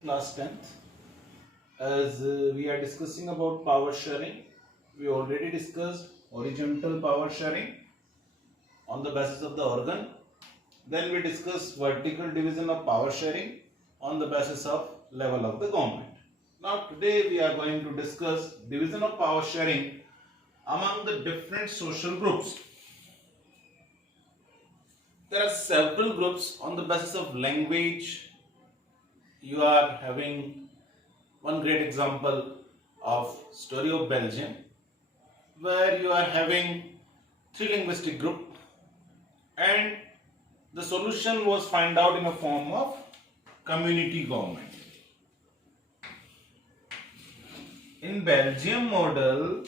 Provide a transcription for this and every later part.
Class 10th. As we are discussing about power sharing, we already discussed horizontal power sharing on the basis of the organ. Then we discussed vertical division of power sharing on the basis of level of the government. Now today we are going to discuss division of power sharing among the different social groups. There are several groups on the basis of language. You are having one great example of story of Belgium, where you are having three linguistic group, and the solution was found out in a form of community government. In Belgium model,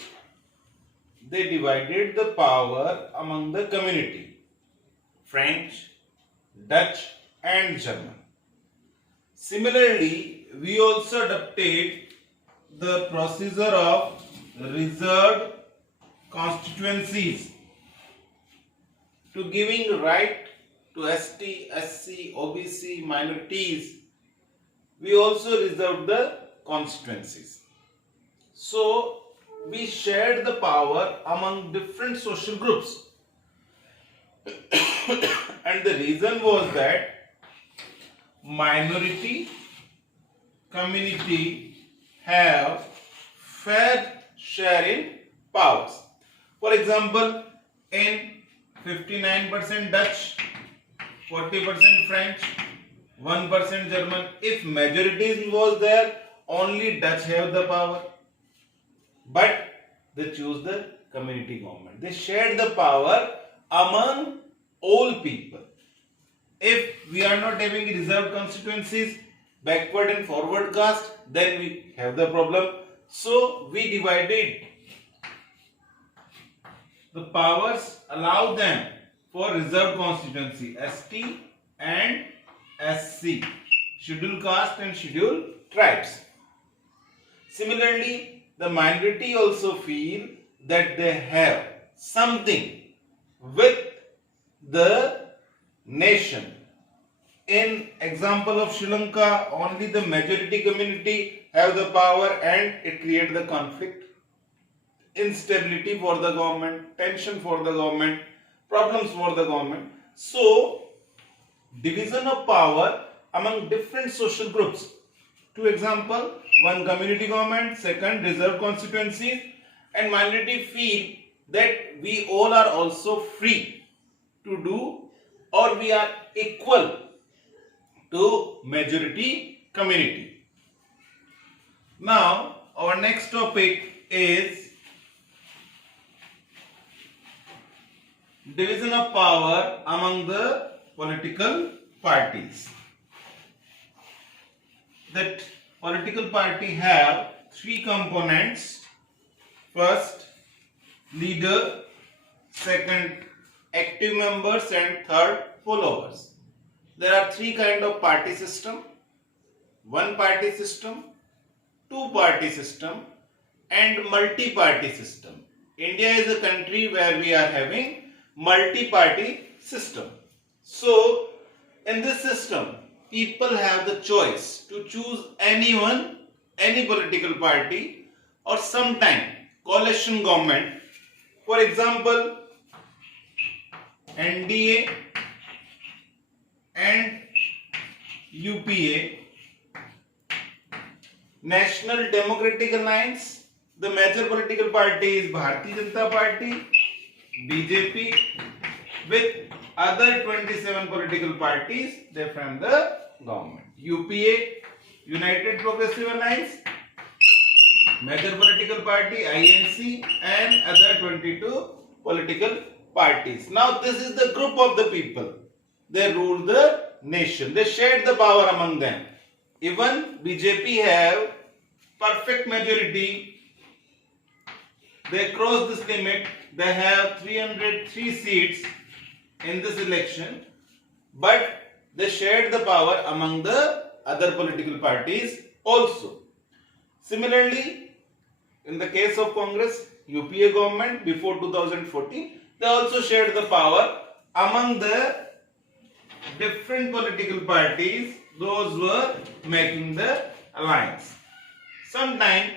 they divided the power among the community: French, Dutch, and German. Similarly, we also adopted the procedure of reserved constituencies to giving right to ST, SC, OBC minorities. We also reserved the constituencies. So we shared the power among different social groups. And the reason was that minority community have fair share in powers. For example, in 59% Dutch, 40% French, 1% German. If majorities was there, only Dutch have the power. But they choose the community government. They shared the power among all people. If we are not having reserved constituencies, backward and forward caste, then we have the problem. So we divided the powers, allow them for reserved constituency ST and SC, scheduled caste and scheduled tribes. Similarly, the minority also feel that they have something with the nation. In example of Sri Lanka, only the majority community have the power, and it creates the conflict, instability for the government, tension for the government, problems for the government. So, division of power among different social groups. Two example: one community government, second reserved constituencies, and minority feel that we all are also free to do, or we are equal to majority community. Now our next topic is division of power among the political parties. That political party have three components: first, leader; second, active members; and third, followers. There are three kind of party system: one party system, two party system, and multi-party system. India is a country where we are having multi-party system. So in this system, people have the choice to choose anyone, any political party, or sometime coalition government. For example, NDA and UPA, National Democratic Alliance. The major political party is Bharatiya Janata Party, BJP, with other 27 political parties, they form the government. UPA, United Progressive Alliance, major political party INC, and other 22 political parties. Now this is the group of the people. They rule the nation. They shared the power among them. Even BJP have perfect majority. They cross this limit. They have 303 seats in this election, but they shared the power among the other political parties also. Similarly, in the case of Congress, UPA government before 2014, they also shared the power among the different political parties those were making the alliance. Sometimes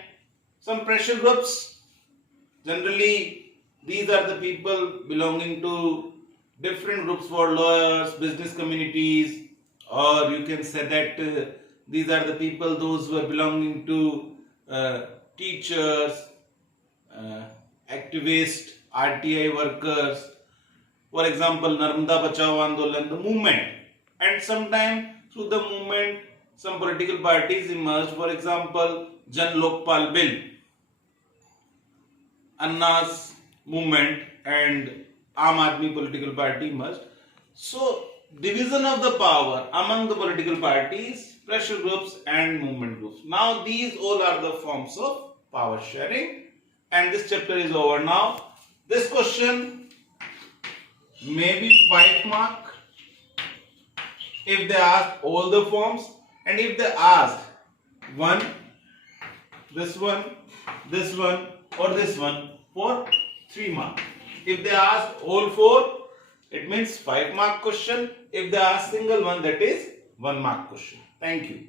some pressure groups, generally these are the people belonging to different groups for lawyers, business communities, or you can say that these are the people those who are belonging to teachers, activists, RTI workers, for example Narmada Bachao Andolan, the movement. And sometimes through the movement some political parties emerged, for example Jan Lokpal Bill, Anna's movement, and Aam Aadmi political party emerged. So division of the power among the political parties, pressure groups and movement groups. Now these all are the forms of power sharing, and this chapter is over now. This question may be 5 mark if they ask all the forms, and if they ask one, this one, this one or this one, for 3 mark. If they ask all 4, it means 5 mark question. If they ask single one, that is 1 mark question. Thank you.